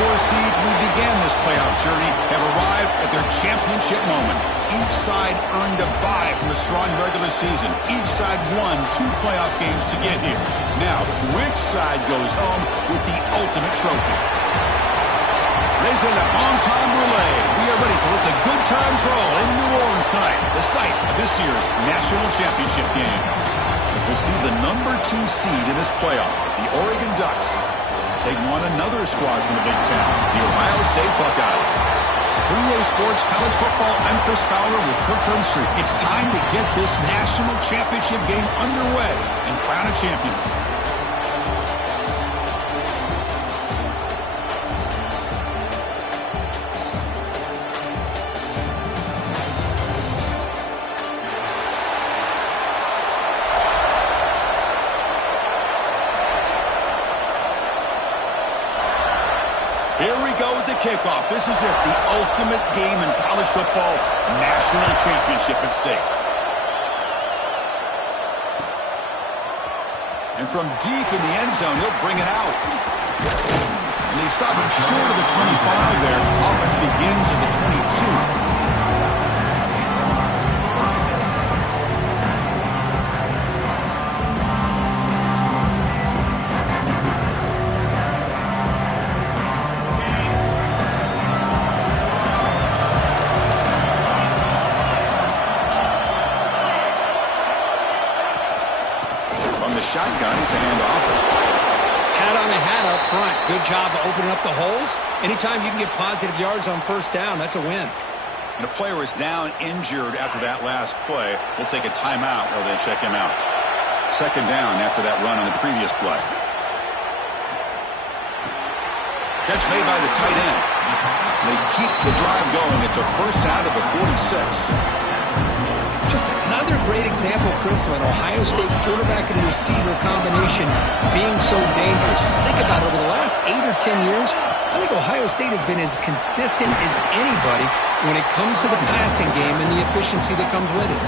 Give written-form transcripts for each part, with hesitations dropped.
four seeds who began this playoff journey have arrived at their championship moment. Each side earned a bye from a strong regular season. Each side won 2 playoff games to get here. Now, which side goes home with the ultimate trophy? Raising the bon temps relay. We are ready to let the good times roll in New Orleans tonight, the site of this year's national championship game. As we see the number 2 seed in this playoff, the Oregon Ducks, taking on another squad from the Big Ten, the Ohio State Buckeyes. For EA Sports College Football, I'm Chris Fowler with Kirk Herbstreit. It's time to get this national championship game underway and crown a champion. Here we go with the kickoff. This is it, the ultimate game in college football, national championship at stake. And from deep in the end zone, he'll bring it out. And he's stopping short of the 25 there. Offense begins at the 22. Shotgun, it's a handoff. Hat on a hat up front. Good job of opening up the holes. Anytime you can get positive yards on first down, that's a win. And a player is down injured after that last play. We'll take a timeout while they check him out. Second down after that run on the previous play. Catch made by the tight end. They keep the drive going. It's a first down to the 46. Just another great example, Chris, of an Ohio State quarterback and receiver combination being so dangerous. Think about it. Over the last 8 or 10 years, I think Ohio State has been as consistent as anybody when it comes to the passing game and the efficiency that comes with it.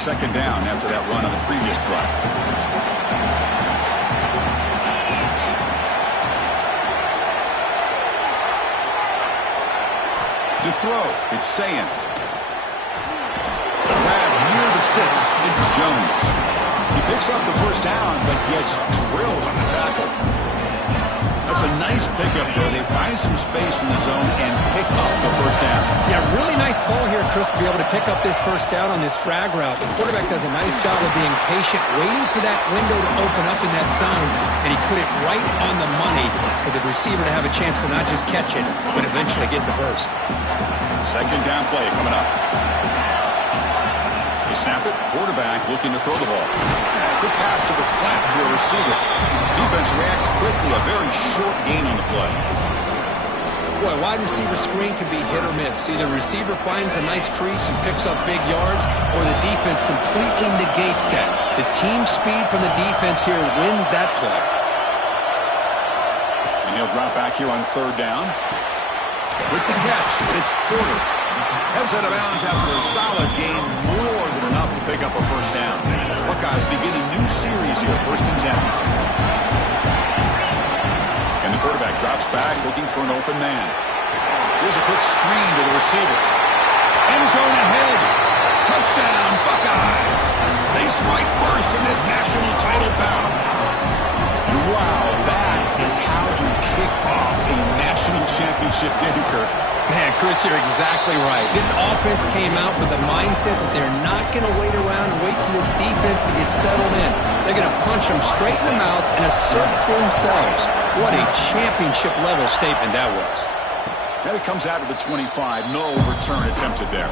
Second down after that run on the previous play. To throw, it's Sayin. Grab near the sticks, it's Jones. He picks up the first down, but gets drilled on the tackle. That's a nice pickup there. They find some space in the zone and pick up the first down. Yeah, really nice call here, Chris, to be able to pick up this first down on this drag route. The quarterback does a nice job of being patient, waiting for that window to open up in that zone, and he put it right on the money for the receiver to have a chance to not just catch it, but eventually get the first. Second down play coming up. They snap it. Quarterback looking to throw the ball. Good pass to the flat to a receiver. Defense reacts quickly. A very short gain on the play. Boy, wide receiver screen can be hit or miss. Either the receiver finds a nice crease and picks up big yards, or the defense completely negates that. The team speed from the defense here wins that play. And he'll drop back here on third down. With the catch, it's Porter. Heads out of bounds after a solid gain, more than enough to pick up a first down. Buckeyes begin a new series here, 1st and 10. And the quarterback drops back, looking for an open man. Here's a quick screen to the receiver. End zone ahead. Touchdown, Buckeyes. They strike first in this national title bout. And wow, that is how you kick off a national championship game, Kirk. Man, Chris, you're exactly right. This offense came out with a mindset that they're not going to wait around and wait for this defense to get settled in. They're going to punch them straight in the mouth and assert themselves. What a championship-level statement that was. Now he comes out of the 25. No return attempted there.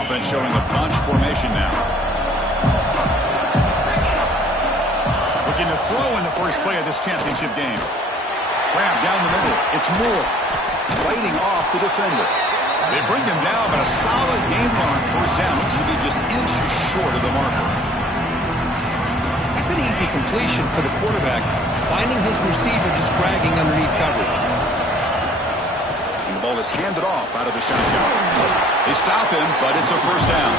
Offense showing a bunch formation now. Looking to throw in the first play of this championship game. Grab down the middle. It's Moore. Fighting off the defender. They bring him down, but a solid game there on first down. Looks to be just inches short of the marker. That's an easy completion for the quarterback, finding his receiver just dragging underneath coverage. And the ball is handed off out of the shotgun. They stop him, but it's a first down.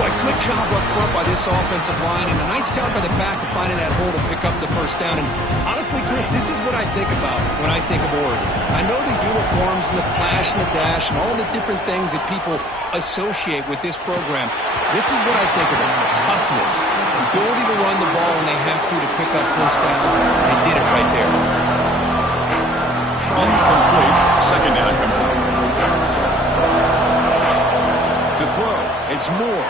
Boy, good job up front by this offensive line, and a nice job by the back of finding that hole to pick up the first down. And honestly, Chris, this is what I think about when I think of Oregon. I know the uniforms and the flash and the dash and all the different things that people associate with this program. This is what I think about: toughness, ability to run the ball when they have to pick up first downs. They did it right there. Incomplete. Second down coming up. To throw, it's Moore.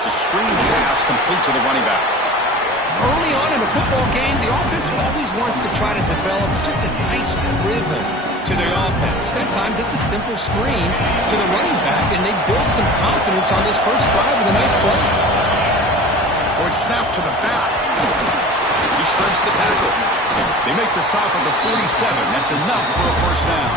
It's a screen pass complete to the running back. Early on in a football game, the offense always wants to try to develop just a nice rhythm to their offense. That time, just a simple screen to the running back, and they build some confidence on this first drive with a nice play. Or it's snapped to the back. He shreds the tackle. They make the stop at the 47. That's enough for a first down.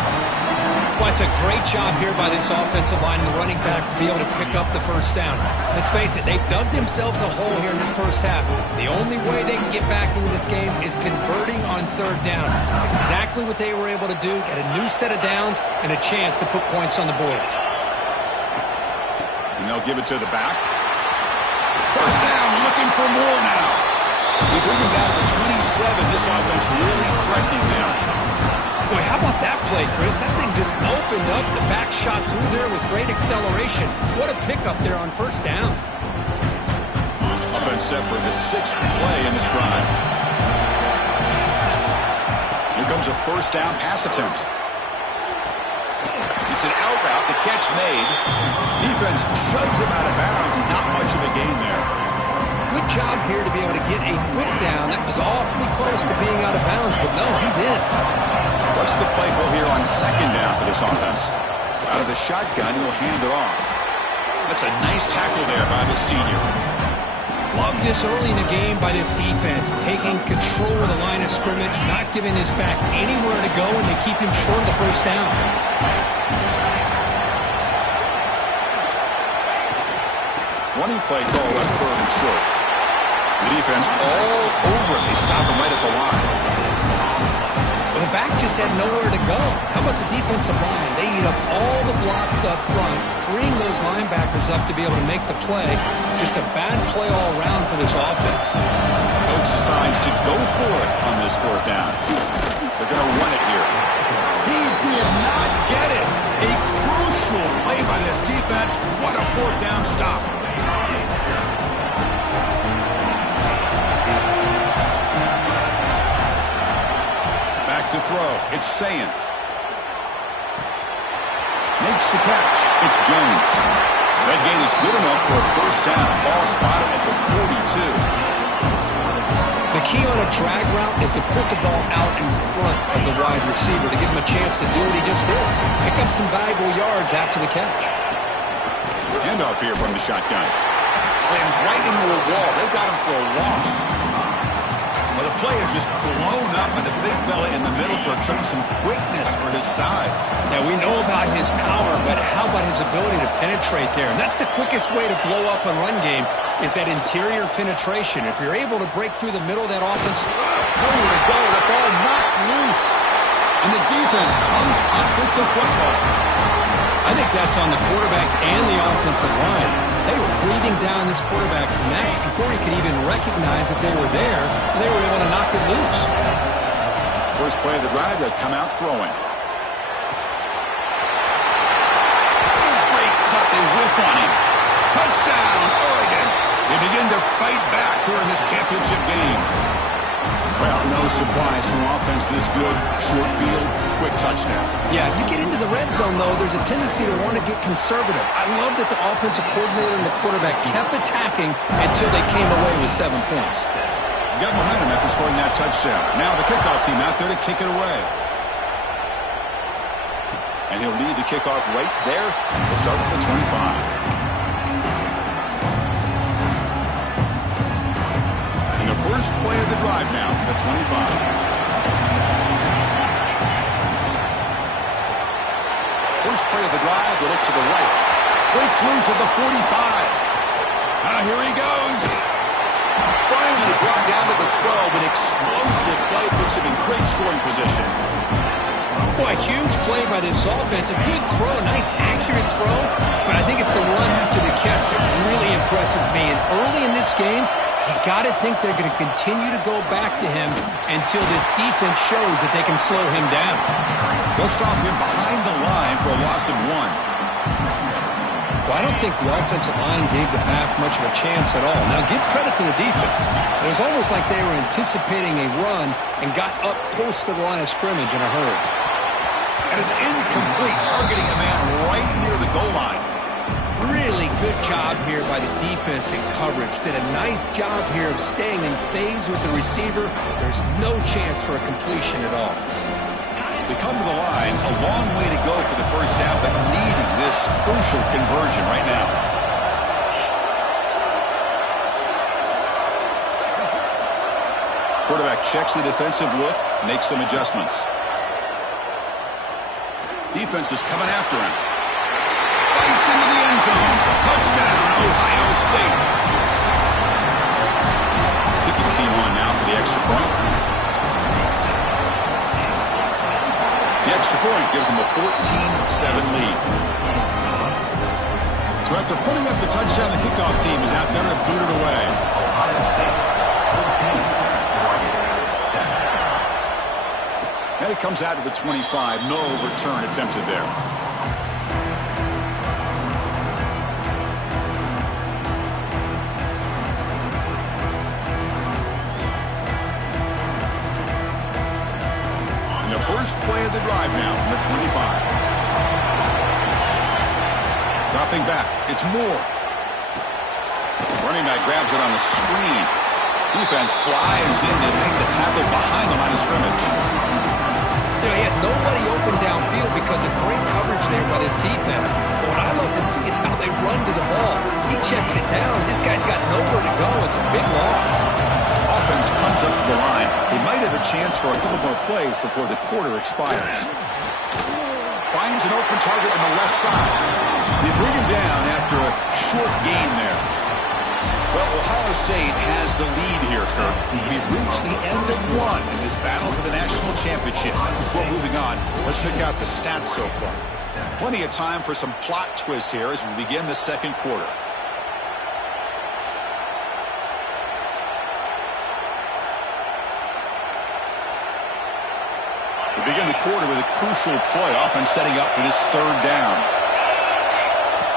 Well, it's a great job here by this offensive line and the running back to be able to pick up the first down. Let's face it, they've dug themselves a hole here in this first half. The only way they can get back into this game is converting on third down. It's exactly what they were able to do, get a new set of downs and a chance to put points on the board. And they'll give it to the back. First down, looking for more now. We bring him down to the 27. This offense really threatening them. Boy, how about that play, Chris? That thing just opened up. The back shot through there with great acceleration. What a pickup there on first down. Offense set for the 6th play in this drive. Here comes a first down pass attempt. It's an out route. The catch made. Defense shoves him out of bounds. Not much of a gain there. Good job here to be able to get a foot down. That was awfully close to being out of bounds, but no, he's in. What's the play call here on second down for this offense? Out of the shotgun, he'll hand it off. That's a nice tackle there by the senior. Love this early in the game by this defense, taking control of the line of scrimmage, not giving his back anywhere to go, and they keep him short of the first down. Running play call on third and short. The defense all over him. They stop him right at the line. Well, the back just had nowhere to go. How about the defensive line? They eat up all the blocks up front, freeing those linebackers up to be able to make the play. Just a bad play all around for this offense. Coach decides to go for it on this fourth down. They're going to run it here. He did not get it. A crucial play by this defense. What a fourth down stop. To throw. It's Sayin. Makes the catch. It's Jones. That gain is good enough for a first down. Ball spotted at the 42. The key on a drag route is to put the ball out in front of the wide receiver to give him a chance to do what he just did. Pick up some valuable yards after the catch. Handoff here from the shotgun. Slams right into a wall. They've got him for a loss. Well, the play is just blown up by the big fella in the middle for showing some quickness for his size. Now, we know about his power, but how about his ability to penetrate there? And that's the quickest way to blow up a run game is that interior penetration. If you're able to break through the middle of that offense, nowhere to go, the ball knocked loose. And the defense comes up with the football. I think that's on the quarterback and the offensive line. They were breathing down this quarterback's neck before he could even recognize that they were there, and they were able to knock it loose. First play of the drive, they'll come out throwing. Great cut, they whiff on him. Touchdown, Oregon. They begin to fight back here in this championship game. Well, no surprise from offense this good. Short field, quick touchdown. Yeah, you get into the red zone, though, there's a tendency to want to get conservative. I love that the offensive coordinator and the quarterback kept attacking until they came away with 7 points. Got momentum after scoring that touchdown. Now the kickoff team out there to kick it away. And he'll lead the kickoff right there. We'll start at the 25. First play of the drive now, the 25. First play of the drive, they look to the right. Breaks loose at the 45. Here he goes. Finally brought down to the 12. An explosive play puts him in great scoring position. Boy, huge play by this offense. A good throw, a nice accurate throw. But I think it's the run after the catch that really impresses me. And early in this game, you got to think they're going to continue to go back to him until this defense shows that they can slow him down. They'll stop him behind the line for a loss of 1. Well, I don't think the offensive line gave the back much of a chance at all. Now, give credit to the defense. It was almost like they were anticipating a run and got up close to the line of scrimmage in a hurry. And it's incomplete, targeting a man right near the goal line. Really good job here by the defense in coverage. Did a nice job here of staying in phase with the receiver. There's no chance for a completion at all. We come to the line, a long way to go for the first down, but needing this crucial conversion right now. Quarterback checks the defensive look, makes some adjustments. Defense is coming after him. Bites into the end zone. Touchdown, Ohio State. Kicking team on now for the extra point. The extra point gives them a 14-7 lead. So after putting up the touchdown, the kickoff team is out there to boot it away. And it comes out to the 25. No return attempted there. First play of the drive now from the 25. Dropping back. It's Moore. Running back grabs it on the screen. Defense flies in to make the tackle behind the line of scrimmage. You know, he had nobody open downfield because of great coverage there by this defense. But what I love to see is how they run to the ball. He checks it down, and this guy's got nowhere to go. It's a big loss. Offense comes up to the line. They might have a chance for a couple more plays before the quarter expires. Finds an open target on the left side. They bring him down after a short gain there. Well, Ohio State has the lead here, Kirk. We've reached the end of one in this battle for the national championship. Before moving on, let's check out the stats so far. Plenty of time for some plot twists here as we begin the second quarter. We begin the quarter with a crucial play, often setting up for this third down.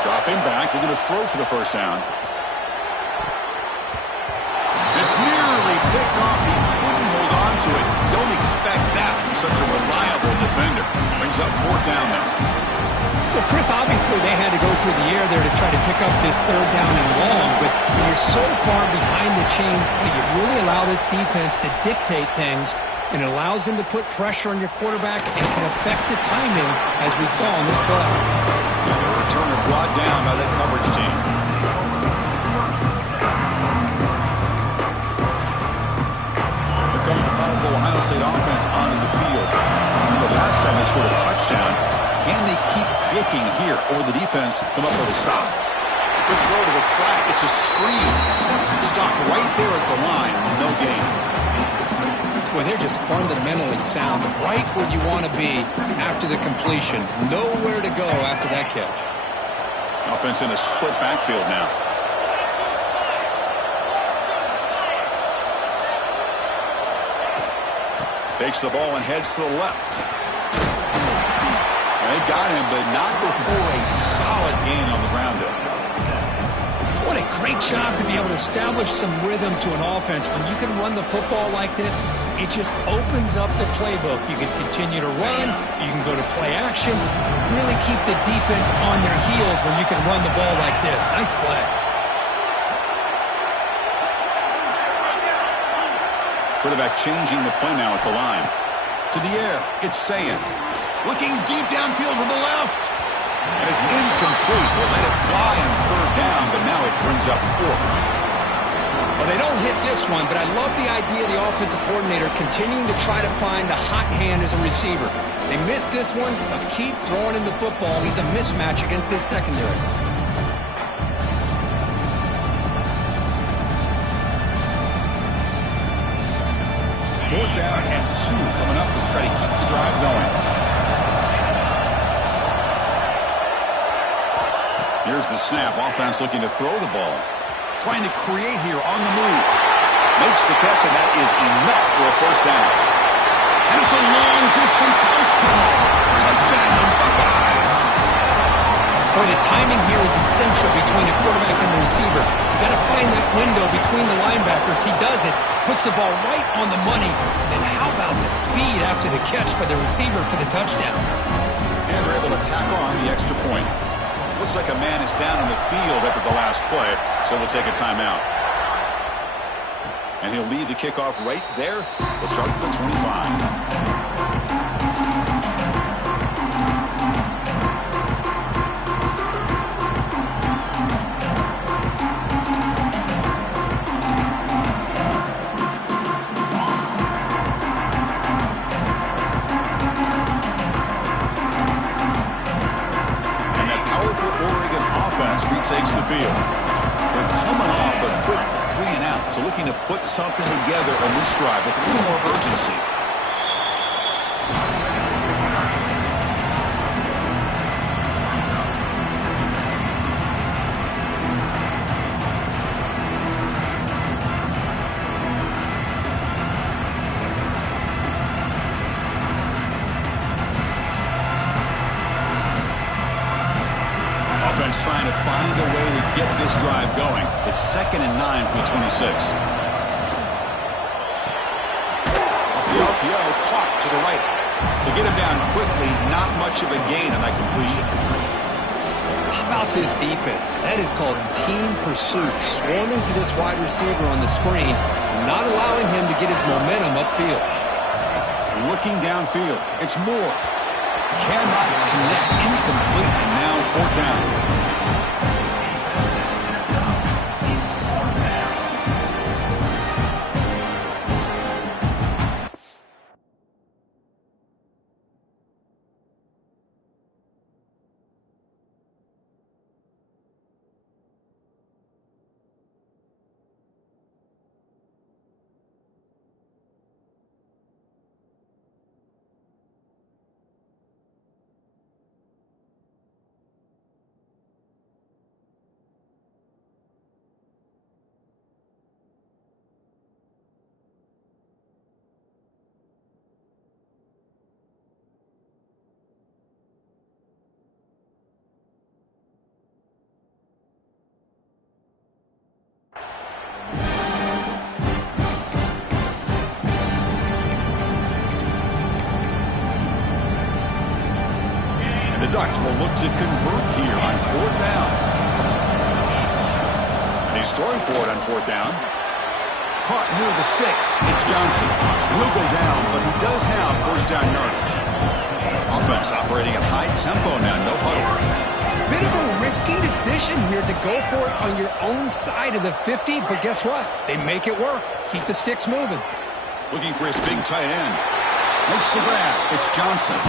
Dropping back, looking to throw for the first down. It's nearly picked off. He couldn't hold on to it. Don't expect that from such a reliable defender. Brings up fourth down now. Well, Chris, obviously they had to go through the air there to try to pick up this third down and long, but when you're so far behind the chains, you really allow this defense to dictate things, and it allows them to put pressure on your quarterback and can affect the timing, as we saw on this play. The returner brought down by that coverage team. Here comes the powerful Ohio State offense onto the field. The last time they scored a touchdown. Can they keep clicking here, or the defense come up with a stop? Good throw to the flat. It's a screen. Stop right there at the line. No gain. Well, they're just fundamentally sound, right where you want to be after the completion. Nowhere to go after that catch. Offense in a split backfield now. Takes the ball and heads to the left. They've got him, but not before a solid gain on the ground there. What a great job to be able to establish some rhythm to an offense. When you can run the football like this, it just opens up the playbook. You can continue to run. You can go to play action. You really keep the defense on their heels when you can run the ball like this. Nice play. Quarterback changing the play now at the line. To the air, it's Sayan. Looking deep downfield to the left. And it's incomplete. They let it fly on third down, but now it brings up fourth. Well, they don't hit this one, but I love the idea of the offensive coordinator continuing to try to find the hot hand as a receiver. They missed this one, but keep throwing him the football. He's a mismatch against this secondary. Fourth down and 2 coming up as try to keep the drive going. Here's the snap. Offense looking to throw the ball. Trying to create here on the move. Makes the catch, and that is enough for a first down. And it's a long-distance house call. Touchdown, Buckeyes. Boy, the timing here is essential between the quarterback and the receiver. You got to find that window between the linebackers. He does it, puts the ball right on the money. And then how about the speed after the catch by the receiver for the touchdown? And they're able to tack on the extra point. Looks like a man is down on the field after the last play, so we'll take a timeout. And he'll lead the kickoff right there. We'll start at the 25. Takes the field. They're coming off a quick 3-and-out, so looking to put something together on this drive with a little more urgency. Trying to find a way to get this drive going. It's 2nd and 9 from the 26. Off the RPO, caught to the right. They get him down quickly. Not much of a gain on that completion. How about this defense? That is called team pursuit. Swarming to this wide receiver on the screen, not allowing him to get his momentum upfield. Looking downfield. It's Moore. Cannot connect. Incomplete, and now 4th down. The Ducks will look to convert here on 4th down. He's throwing for it on 4th down. Caught near the sticks. It's Johnson. He'll go down, but he does have first down yardage. Offense operating at high tempo now. No huddle. Bit of a risky decision here to go for it on your own side of the 50, but guess what? They make it work. Keep the sticks moving. Looking for his big tight end. Makes the grab. It's Johnson.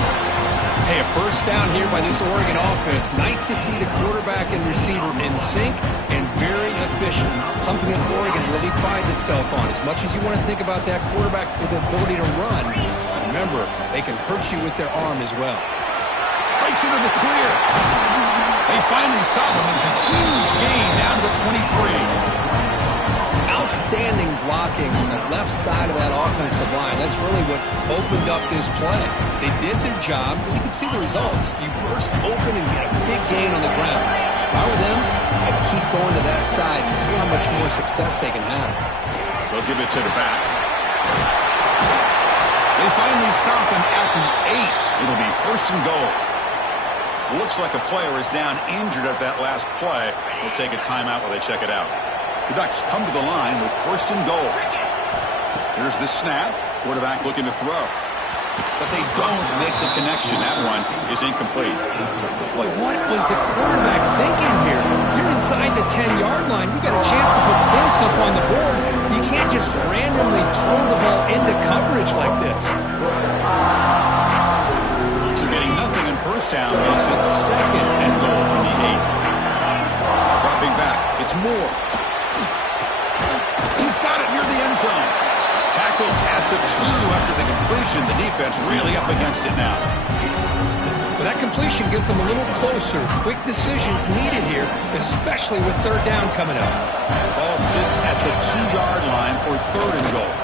Hey, a first down here by this Oregon offense. Nice to see the quarterback and receiver in sync and very efficient. Something that Oregon really prides itself on. As much as you want to think about that quarterback with the ability to run, remember, they can hurt you with their arm as well. Breaks into the clear. They finally stop him. It's a huge gain down to the 23. Outstanding blocking on the left side of that offensive line. That's really what opened up this play. They did their job, and you can see the results. You burst open and get a big gain on the ground. If I were them, I'd keep going to that side and see how much more success they can have. They'll give it to the back. They finally stop him at the 8. It'll be 1st and goal. Looks like a player is down injured at that last play. We'll take a timeout while they check it out. The Ducks come to the line with 1st and goal. Here's the snap. Quarterback looking to throw. But they don't make the connection. That one is incomplete. Boy, what was the quarterback thinking here? You're inside the 10-yard line. You got a chance to put points up on the board. You can't just randomly throw the ball into coverage like this. So getting nothing in first down makes it 2nd and goal from the 8. Dropping back. It's Moore. He's got it near the end zone. Tackled at the 2 after the completion. The defense really up against it now. But that completion gets them a little closer. Quick decisions needed here, especially with third down coming up. Ball sits at the 2-yard line for third and goal.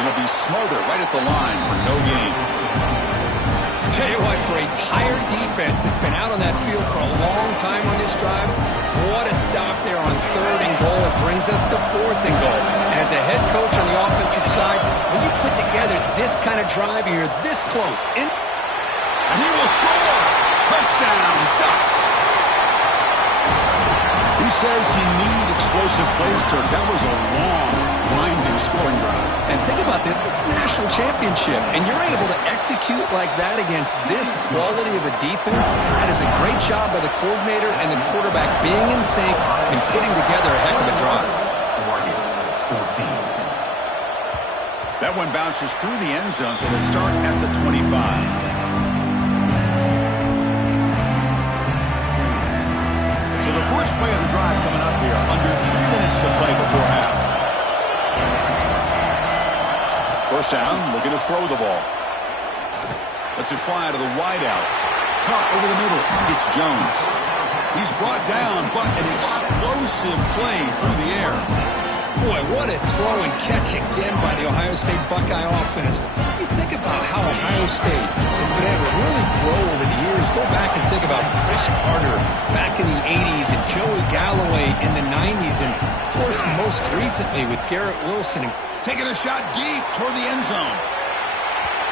It'll be smothered right at the line for no gain. Tell you what, for a tired defense that's been out on that field for a long time on this drive, what a stop there on third and goal. It brings us to fourth and goal. As a head coach on the offensive side, when you put together this kind of drive, you're this close. And he will score! Touchdown, Ducks! He says you need explosive plays, Kirk. That was a long, winding scoring drive. And think about this. This is a national championship, and you're able to execute like that against this quality of a defense, and that is a great job by the coordinator and the quarterback being in sync and putting together a heck of a drive. That one bounces through the end zone, so they'll start at the 25. So the first play of the drive coming up here, under 3 minutes to play before half. First down, looking to throw the ball. Lets it fly to the wideout. Caught over the middle. It's Jones. He's brought down, but an explosive play through the air. Boy, what a throw and catch again by the Ohio State Buckeye offense. You think about how Ohio State has been able to really grow over the years. Go back and think about Chris Carter back in the 80s and Joey Galloway in the 90s. And, of course, most recently with Garrett Wilson. Taking a shot deep toward the end zone.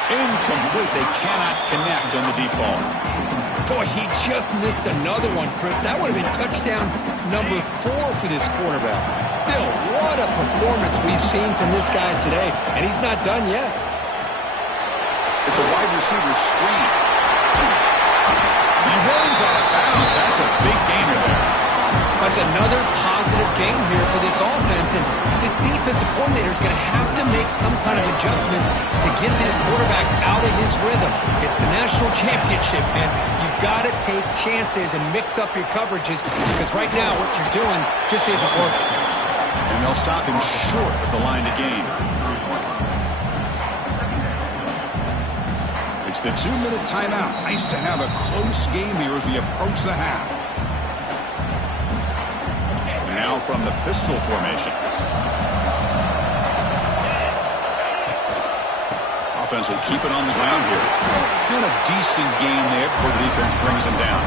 Incomplete. They cannot connect on the deep ball. Boy, he just missed another one, Chris. That would have been touchdown number 4 for this quarterback. Still, what a performance we've seen from this guy today. And he's not done yet. It's a wide receiver screen. He runs out of bounds. That's a big gainer there. That's another positive game here for this offense, and this defensive coordinator is going to have to make some kind of adjustments to get this quarterback out of his rhythm. It's the national championship, man. You've got to take chances and mix up your coverages, because right now what you're doing just isn't working. And they'll stop him short of the line to gain. It's the 2-minute timeout. Nice to have a close game here as we approach the half. Now from the pistol formation. Offense will keep it on the ground here. And a decent gain there before the defense brings him down.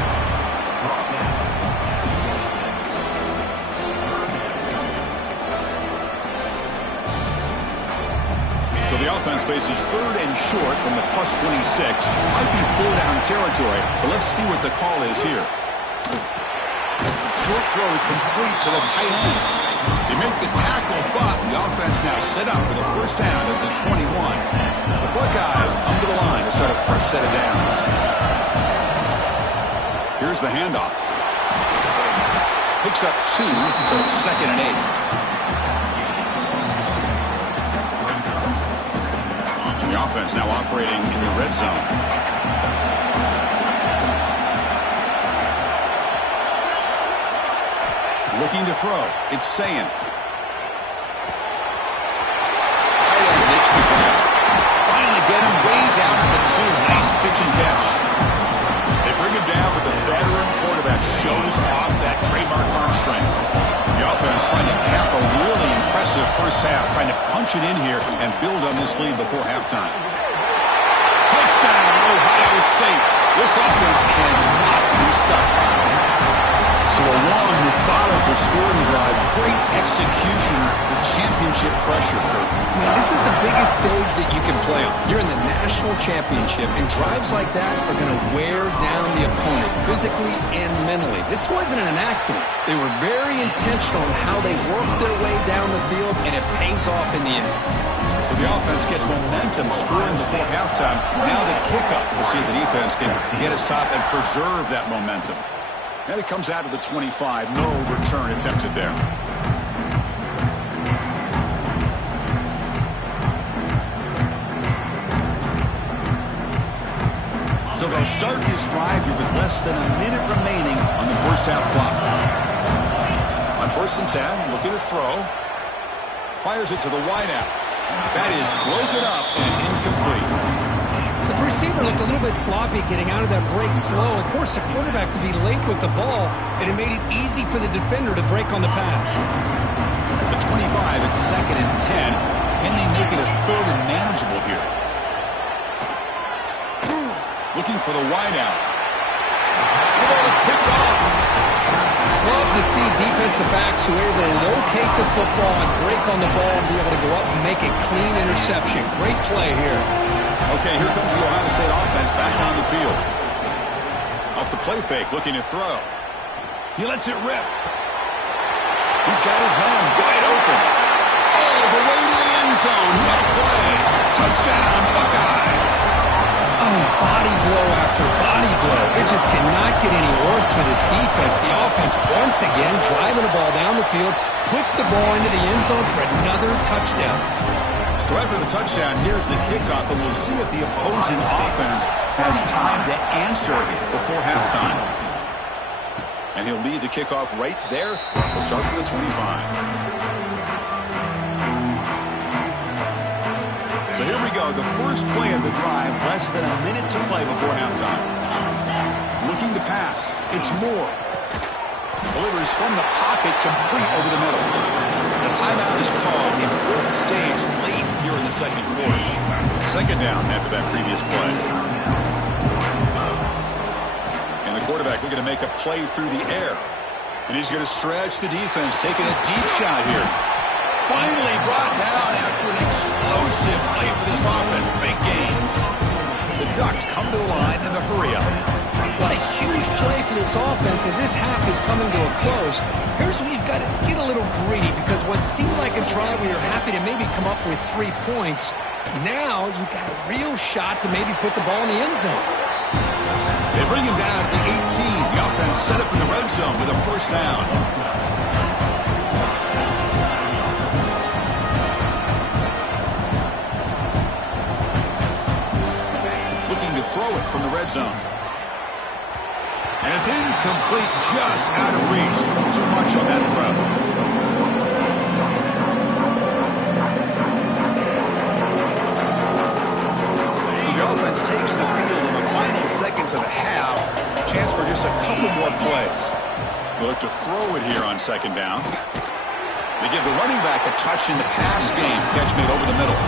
So the offense faces third and short from the +26. Might be 4-down territory, but let's see what the call is here. Short throw complete to the tight end. They make the tackle, but the offense now set up for the first down at the 21. The Buckeyes come to the line to start a first set of downs. Here's the handoff. Picks up 2, so it's 2nd and 8. And the offense now operating in the red zone. Looking to throw. It's Sayin. Makes the play. Finally get him way down at the 2. Nice pitch and catch. They bring him down, but the veteran quarterback shows off that trademark arm strength. The offense trying to cap a really impressive first half, trying to punch it in here and build on this lead before halftime. Touchdown, Ohio State. This offense cannot be stopped. So a long, methodical scoring drive, great execution with championship pressure. Man, this is the biggest stage that you can play on. You're in the national championship, and drives like that are going to wear down the opponent physically and mentally. This wasn't an accident. They were very intentional in how they worked their way down the field, and it pays off in the end. So the offense gets momentum scoring before halftime. Now the kickoff. We'll see if the defense can get a stop and preserve that momentum. And it comes out of the 25. No return attempted there. So they'll start this drive here with less than a minute remaining on the first half clock. On 1st and 10, looking to throw. Fires it to the wideout. That is broken up and incomplete. The receiver looked a little bit sloppy getting out of that break slow and forced the quarterback to be late with the ball, and it made it easy for the defender to break on the pass. At the 25, it's 2nd and 10. Can they make it a 3rd and manageable here? Looking for the wideout. The ball is picked off. Love to see defensive backs who are able to locate the football and break on the ball and be able to go up and make a clean interception. Great play here. Okay, here comes the Ohio State offense back on the field. Off the play fake, looking to throw. He lets it rip. He's got his man wide open. Oh, the way to the end zone. What a play. Touchdown, Buckeyes. Oh, body blow after body blow. It just cannot get any worse for this defense. The offense, once again, driving the ball down the field, puts the ball into the end zone for another touchdown. So after the touchdown, here's the kickoff, and we'll see if the opposing offense has time to answer before halftime. And he'll lead the kickoff right there. We'll start from the 25. So here we go, the first play of the drive, less than a minute to play before halftime. Looking to pass, it's Moore. Delivers from the pocket, complete over the middle. The timeout is called, the important stage late here in the second quarter. 2nd down after that previous play. And the quarterback looking to make a play through the air. And he's going to stretch the defense, taking a deep shot here. Finally brought down after an explosive play for this offense. Big game. The Ducks come to the line in the hurry up. What a huge play for this offense as this half is coming to a close. Here's where you've got to get a little greedy because what seemed like a drive where you're happy to maybe come up with 3 points, now you've got a real shot to maybe put the ball in the end zone. They bring him down at the 18. The offense set up in the red zone with a 1st down. Throw it from the red zone. And it's incomplete, just out of reach. Too much on that throw. So the offense takes the field in the final seconds of the half. Chance for just a couple more plays. They look to throw it here on 2nd down. They give the running back a touch in the pass game. Catch made over the middle.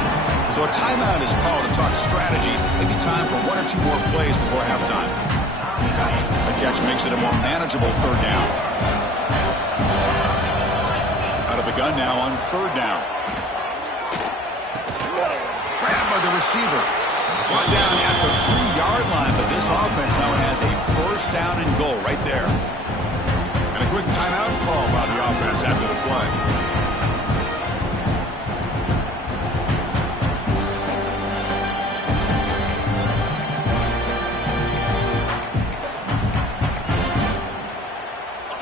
So a timeout is called to talk strategy. Maybe time for 1 or 2 more plays before halftime. The catch makes it a more manageable 3rd down. Out of the gun now on 3rd down. Grabbed by the receiver. Brought down at the 3-yard line, but this offense now has a 1st down and goal right there. And a quick timeout call by the offense after the play.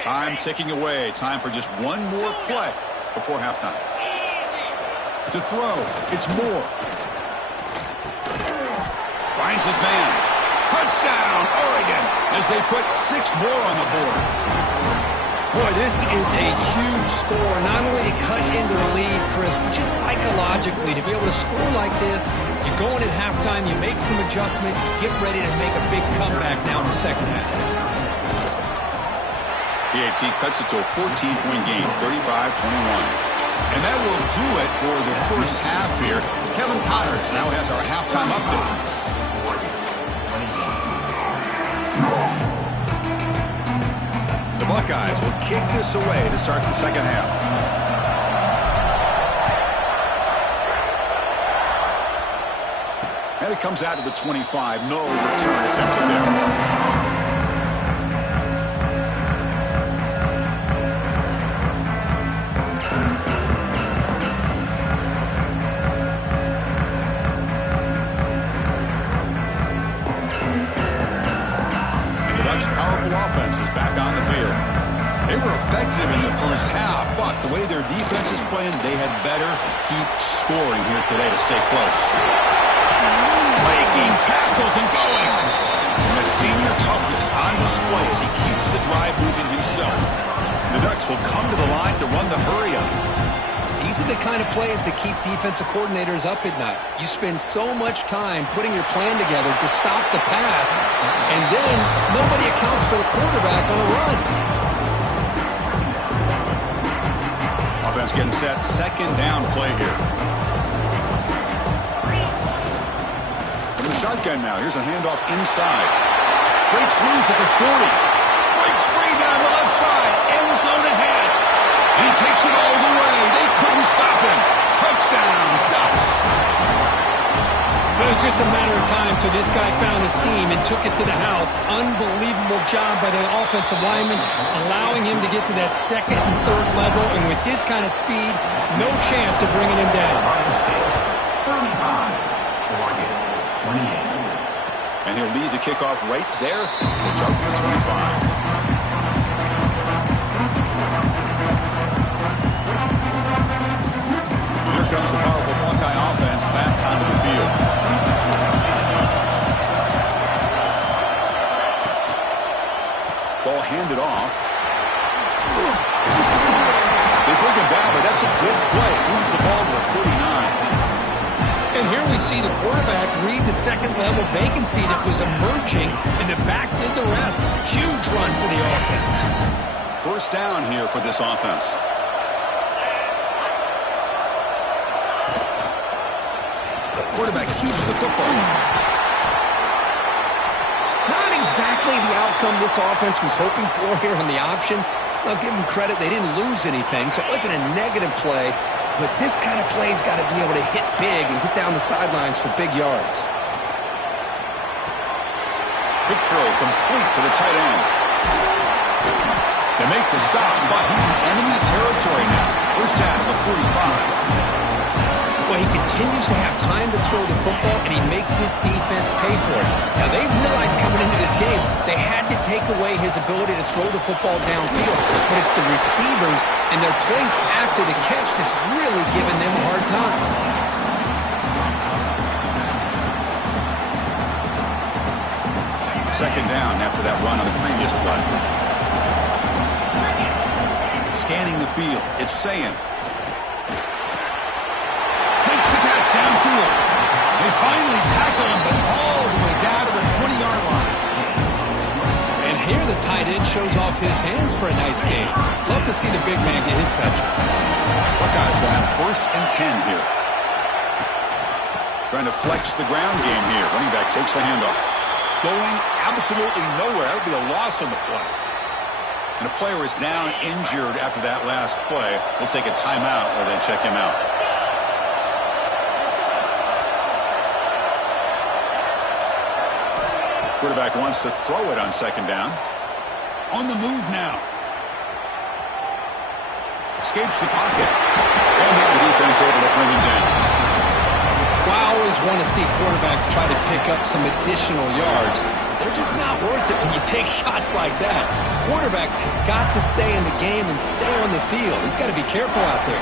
Time ticking away. Time for just 1 more play before halftime. To throw, it's Moore. Finds his man. Touchdown, Oregon, as they put 6 more on the board. Boy, this is a huge score. Not only to cut into the lead, Chris, but just psychologically to be able to score like this. You go in at halftime, you make some adjustments, get ready to make a big comeback now in the second half. PAT cuts it to a 14-point game, 35-21. And that will do it for the first half here. Kevin Potters now has our halftime update. The Buckeyes will kick this away to start the second half. And it comes out to the 25. No return attempted there. Offense is back on the field. They were effective in the first half, but the way their defense is playing, they had better keep scoring here today to stay close. Breaking tackles and going. And the senior toughness on display as he keeps the drive moving himself. The Ducks will come to the line to run the hurry up. These are the kind of plays that keep defensive coordinators up at night. You spend so much time putting your plan together to stop the pass, and then nobody accounts for the quarterback on a run. Offense getting set. Second down play here. From the shotgun now. Here's a handoff inside. Breaks loose at the 40. Breaks free down the left side. End zone ahead. He takes it all the way. They couldn't stop him. Touchdown, Ducks. It was just a matter of time till this guy found a seam and took it to the house. Unbelievable job by the offensive lineman, allowing him to get to that second and third level. And with his kind of speed, no chance of bringing him down. 35, 28. And he'll lead the kickoff right there. He'll start with the 25. Here comes the powerful Buckeye offense back onto the field. Ball handed off. They bring him down, but that's a good play. Moves the ball to the 39. And here we see the quarterback read the second level vacancy that was emerging, and the back did the rest. Huge run for the offense. First down here for this offense. The quarterback keeps the football. Not exactly the outcome this offense was hoping for here on the option. I'll give them credit. They didn't lose anything, so it wasn't a negative play. But this kind of play's got to be able to hit big and get down the sidelines for big yards. Big throw complete to the tight end. They make the stop, but he's in enemy territory now. First down at the 45. Well, he continues to have time to throw the football, and he makes his defense pay for it. Now, they realized coming into this game they had to take away his ability to throw the football downfield, but it's the receivers and their plays after the catch that's really giving them a hard time. Second down after that run on the previous play. Scanning the field, it's Sayin. Makes the catch downfield. They finally tackle him, but all the way down to the 20-yard line. And here the tight end shows off his hands for a nice game. Love to see the big man get his touch. Buckeyes will have first and 10 here. Trying to flex the ground game here. Running back takes the handoff. Going absolutely nowhere. That would be a loss on the play. And a player is down injured after that last play. We'll take a timeout or then check him out. Quarterback wants to throw it on second down. On the move now. Escapes the pocket. And the defense able to bring him down. Well, I always want to see quarterbacks try to pick up some additional yards. They're just not worth it when you take shots like that. Quarterbacks have got to stay in the game and stay on the field. He's got to be careful out there.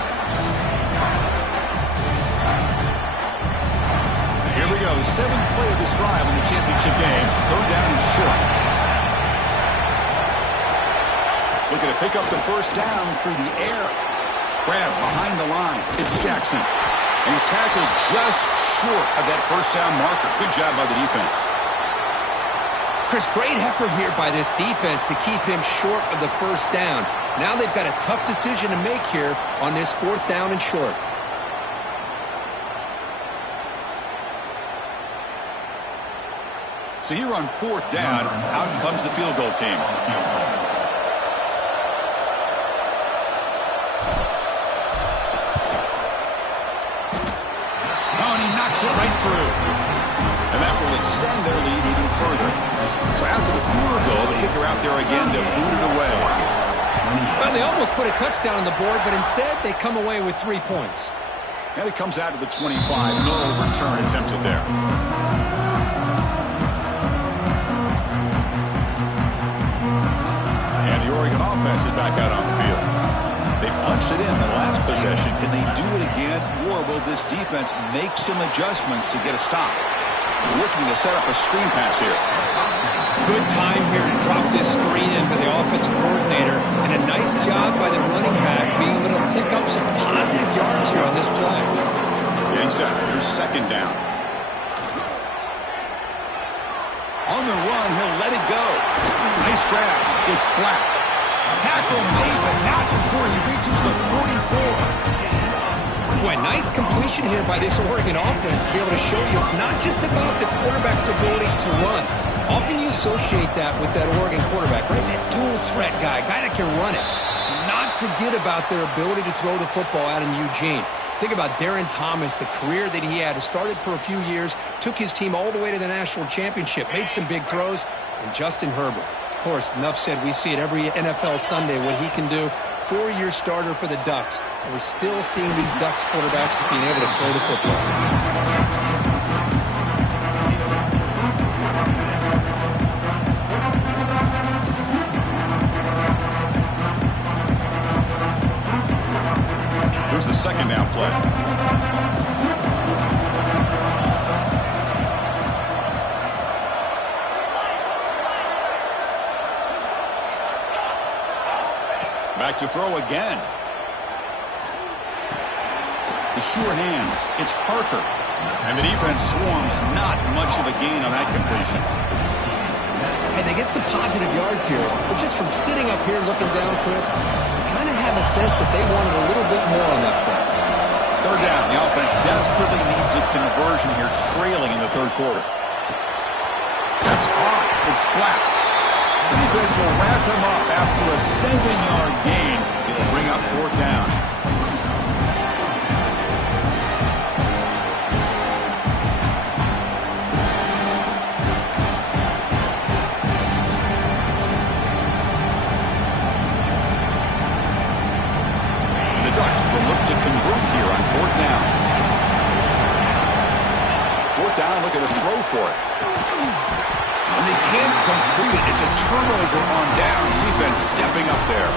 Here we go. Seventh play of this drive in the championship game. Third down and short. Looking to pick up the first down through the air. Grab behind the line. It's Jackson. And he's tackled just short of that first down marker. Good job by the defense. Chris, great effort here by this defense to keep him short of the first down. Now they've got a tough decision to make here on this fourth down and short. So here on fourth down, out comes the field goal team. Oh, and he knocks it right through. And that will extend their lead even further. So after the field goal, the kicker out there again to boot it away. Well, they almost put a touchdown on the board, but instead they come away with 3 points. And it comes out to the 25. No return attempted there. And the Oregon offense is back out on the field. They punched it in the last possession. Can they do it again, or will this defense make some adjustments to get a stop? Looking to set up a screen pass here. Good time here to drop this screen in by the offensive coordinator, and a nice job by the running back being able to pick up some positive yards here on this play. Yeah, exactly. Here's second down. On the run, he'll let it go. Nice grab. It's Black. Tackle made, but not before he reaches the 44. Boy, nice completion here by this Oregon offense to be able to show you it's not just about the quarterback's ability to run. Often you associate that with that Oregon quarterback, right? That dual threat guy that can run it. Do not forget about their ability to throw the football out in Eugene. Think about Darren Thomas, the career that he had. He started for a few years, took his team all the way to the national championship, made some big throws, and Justin Herbert. Of course, enough said, we see it every NFL Sunday what he can do. 4-year starter for the Ducks. And we're still seeing these Ducks quarterbacks being able to throw the football. Here's the second down play. Back to throw again. The sure hands. It's Parker. And the defense swarms. Not much of a gain on that completion. And they get some positive yards here. But just from sitting up here looking down, Chris, you kind of have a sense that they wanted a little bit more on that play. Third down. The offense desperately needs a conversion here, trailing in the third quarter. That's caught. It's Black. The defense will wrap him up after a 7-yard gain. It'll bring up fourth down. The Ducks will look to convert here on fourth down. Fourth down, look at the throw for it. And they can't complete it. It's a turnover on downs. Defense stepping up there.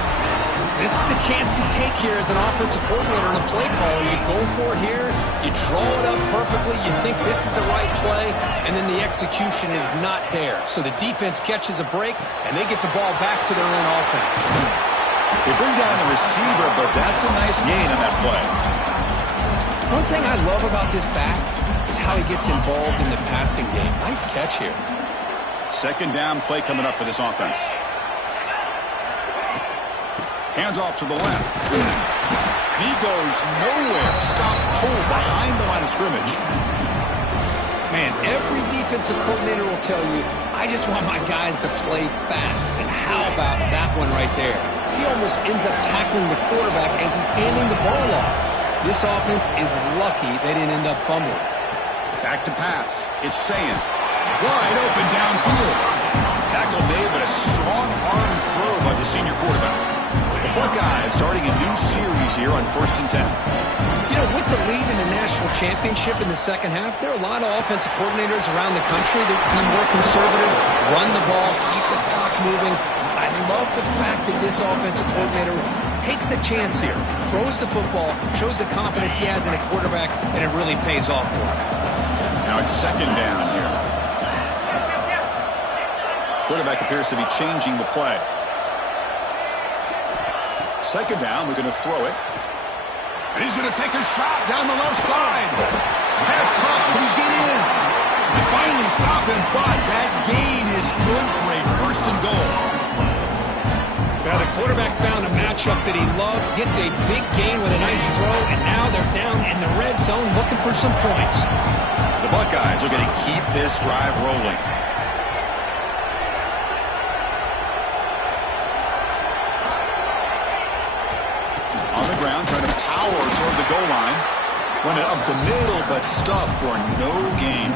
This is the chance you take here as an offensive coordinator and a play caller. You go for it here. You draw it up perfectly. You think this is the right play, and then the execution is not there. So the defense catches a break, and they get the ball back to their own offense. They bring down the receiver, but that's a nice gain on that play. One thing I love about this back is how he gets involved in the passing game. Nice catch here. Second down play coming up for this offense. Hands off to the left. He goes nowhere. Stop pull behind the line of scrimmage. Man, every defensive coordinator will tell you, I just want my guys to play fast. And how about that one right there? He almost ends up tackling the quarterback as he's handing the ball off. This offense is lucky they didn't end up fumbling. Back to pass. It's Sayin. Wide open downfield. Tackle made, but a strong arm throw by the senior quarterback. The Buckeyes starting a new series here on 1st and 10. You know, with the lead in the national championship in the second half, there are a lot of offensive coordinators around the country that can be more conservative, run the ball, keep the clock moving. I love the fact that this offensive coordinator takes a chance here, throws the football, shows the confidence he has in a quarterback, and it really pays off for him. Now it's second down here. Quarterback appears to be changing the play. Second down, we're going to throw it. And he's going to take a shot down the left side. Pass caught. Can he get in? They finally stop him, but that gain is good for a first and goal. Now the quarterback found a matchup that he loved, gets a big gain with a nice throw, and now they're down in the red zone looking for some points. The Buckeyes are going to keep this drive rolling. On the ground, trying to power toward the goal line. Run it up the middle, but stuffed for no gain.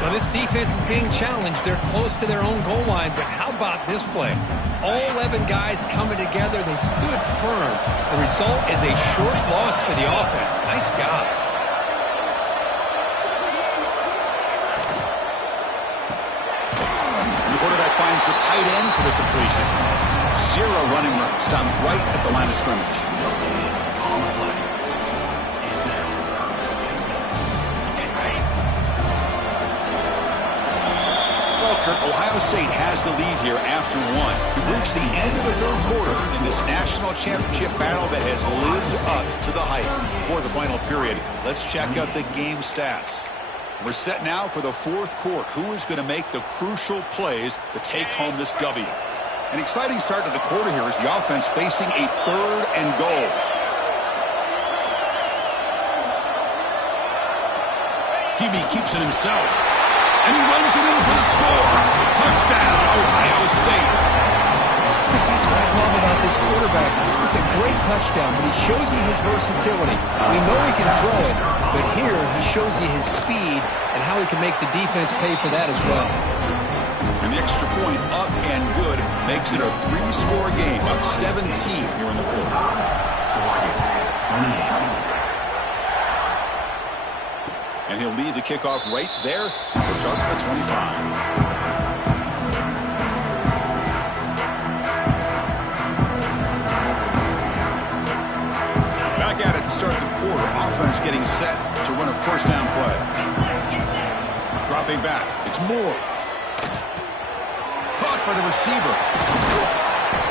Well, this defense is being challenged. They're close to their own goal line, but how about this play? All 11 guys coming together. They stood firm. The result is a short loss for the offense. Nice job. The quarterback finds the tight end for the completion. Zero running room. Stopped right at the line of scrimmage. Well, Kurt, Ohio State has the lead here after one. We've reached the end of the third quarter in this national championship battle that has lived up to the hype. For the final period, let's check out the game stats. We're set now for the fourth quarter. Who is going to make the crucial plays to take home this W? An exciting start to the quarter here as the offense facing a 3rd and goal. Hebe keeps it himself. And he runs it in for the score. Touchdown, Ohio State. Chris, that's what I love about this quarterback. It's a great touchdown, but he shows you his versatility. We know he can throw it, but here he shows you his speed and how he can make the defense pay for that as well. And the extra point up and good makes it a 3-score game, up 17 here in the fourth. And he'll lead the kickoff right there. We'll start at the 25. Back at it to start the quarter. Offense getting set to run a first down play. Dropping back. It's Moore. Caught by the receiver.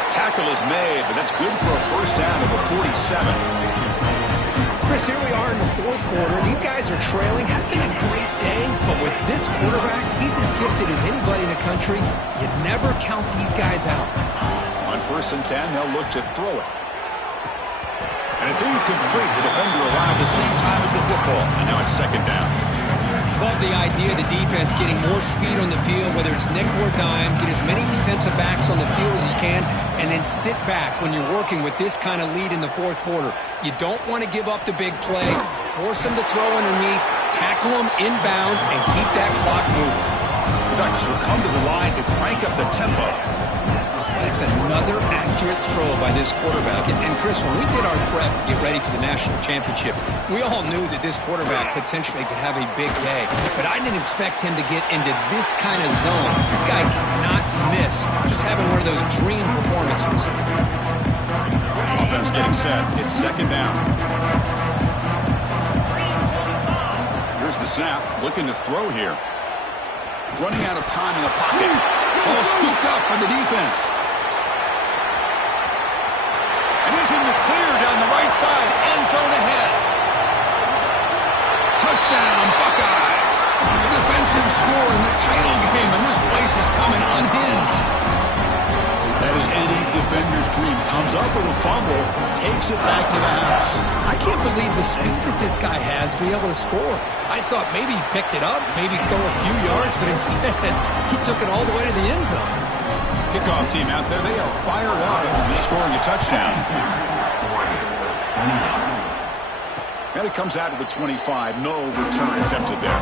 Tackle is made, but that's good for a first down to the 47. Chris, here we are in the fourth quarter. These guys are trailing. Hasn't been a great day, but with this quarterback, he's as gifted as anybody in the country. You never count these guys out. On 1st and 10, they'll look to throw it. And it's incomplete. The defender arrived the same time as the football, and now it's 2nd down. Love the idea of the defense getting more speed on the field, whether it's nickel or dime, get as many defensive backs on the field as you can, and then sit back when you're working with this kind of lead in the fourth quarter. You don't want to give up the big play, force them to throw underneath, tackle them inbounds, and keep that clock moving. The Ducks will come to the line to crank up the tempo. That's another accurate throw by this quarterback. And Chris, when we did our prep to get ready for the national championship, we all knew that this quarterback potentially could have a big day. But I didn't expect him to get into this kind of zone. This guy cannot miss. Just having one of those dream performances. Offense getting set. It's 2nd down. Here's the snap. Looking to throw here. Running out of time in the pocket. Ball scooped up by the defense. And he's in the clear down the right side. End zone ahead. Touchdown, Buckeyes. A defensive score in the title game, and this place is coming unhinged. That is any defender's dream. Comes up with a fumble, takes it back to the house. I can't believe the speed that this guy has to be able to score. I thought maybe he picked it up, maybe go a few yards, but instead he took it all the way to the end zone. Kickoff team out there, they are fired up after scoring a touchdown. And it comes out of the 25. No return attempted there.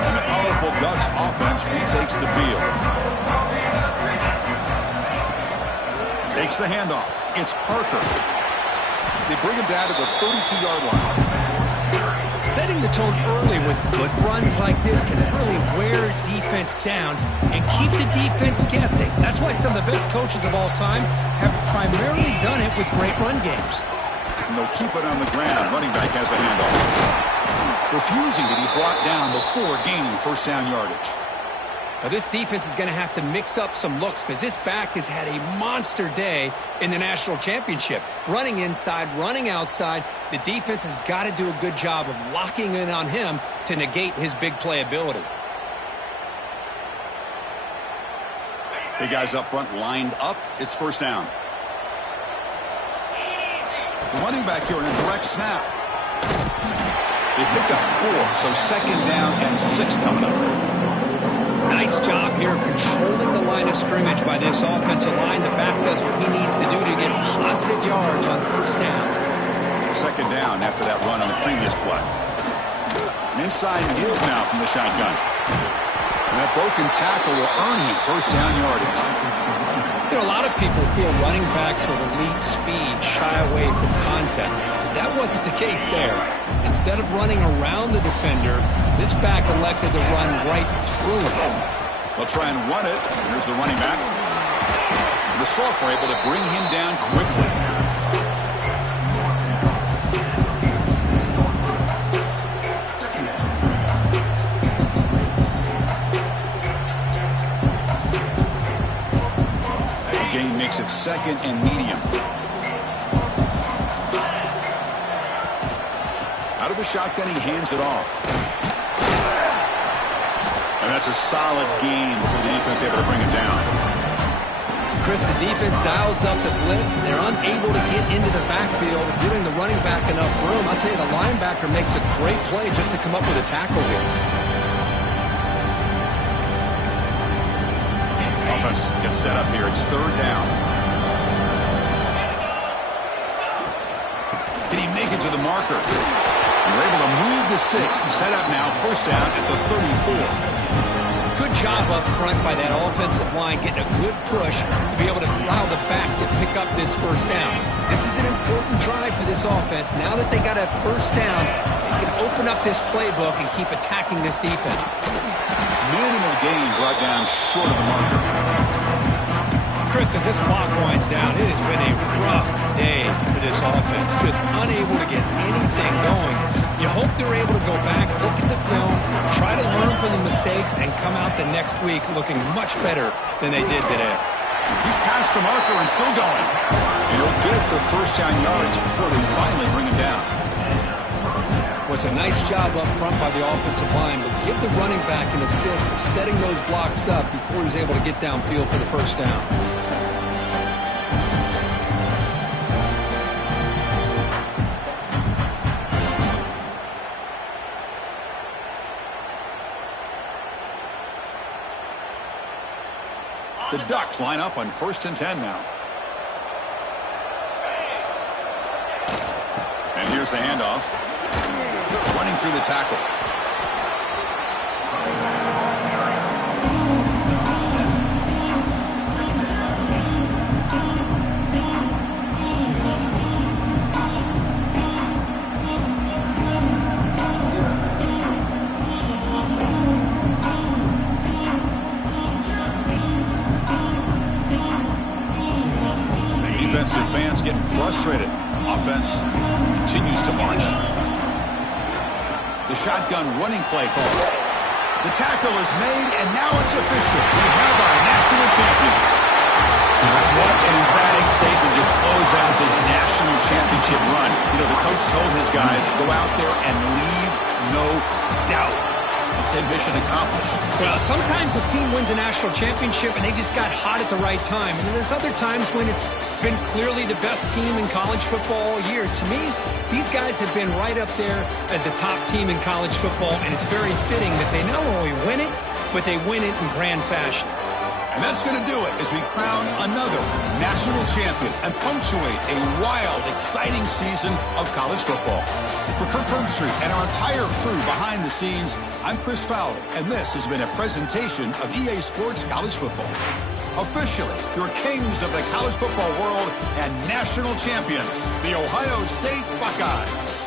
And the powerful Ducks offense retakes the field. Takes the handoff. It's Parker. They bring him down to the 32-yard line. Setting the tone early with good runs like this can really wear defense down and keep the defense guessing. That's why some of the best coaches of all time have primarily done it with great run games. And they'll keep it on the ground. Running back has the handoff. Refusing to be brought down before gaining first down yardage. Now this defense is going to have to mix up some looks because this back has had a monster day in the national championship. Running inside, running outside. The defense has got to do a good job of locking in on him to negate his big play ability. Big guys up front lined up. It's first down. The running back here in a direct snap. They pick up 4, so 2nd down and 6 coming up. Nice job here of controlling the line of scrimmage by this offensive line. The back does what he needs to do to get positive yards on first down. 2nd down after that run on the previous play. An inside give now from the shotgun. And that broken tackle will earn him first down yardage. You know, a lot of people feel running backs with elite speed shy away from contact. But that wasn't the case there. Instead of running around the defender, this back elected to run right through him. They'll try and run it. Here's the running back. The Salk were able to bring him down quickly. second and medium. Out of the shotgun, he hands it off. And that's a solid gain before the defense able to bring him down. Chris, the defense dials up the blitz. They're unable to get into the backfield, giving the running back enough room. I'll tell you, the linebacker makes a great play just to come up with a tackle here. Offense gets set up here. It's third down. Can he make it to the marker? They're able to move the sticks. Set up now, first down at the 34. Good job up front by that offensive line, getting a good push to be able to allow the back to pick up this first down. This is an important drive for this offense. Now that they got a first down, they can open up this playbook and keep attacking this defense. Minimal gain brought down short of the marker. Chris, as this clock winds down, it has been a rough day for this offense. Just unable to get anything going. You hope they're able to go back, look at the film, try to learn from the mistakes, and come out the next week looking much better than they did today. He's past the marker and still going. And he'll get the first down yards before they finally bring him down. Was a nice job up front by the offensive line, but give the running back an assist for setting those blocks up before he's able to get downfield for the first down. The Ducks line up on 1st and 10 now. And here's the handoff. Running through the tackle. Defensive fans getting frustrated. Offense continues to march. The shotgun running play call. The tackle is made, and now it's official. We have our national champions. What an emphatic statement to close out this national championship run. You know, the coach told his guys, go out there and leave no doubt. Say mission accomplished. Well, sometimes a team wins a national championship and they just got hot at the right time. And then there's other times when it's been clearly the best team in college football all year. To me, these guys have been right up there as the top team in college football, and it's very fitting that they not only win it, but they win it in grand fashion. And that's going to do it as we crown another national champion and punctuate a wild, exciting season of college football. For Kirk Herbstreit and our entire crew behind the scenes, I'm Chris Fowler, and this has been a presentation of EA Sports College Football. Officially, your kings of the college football world and national champions, the Ohio State Buckeyes.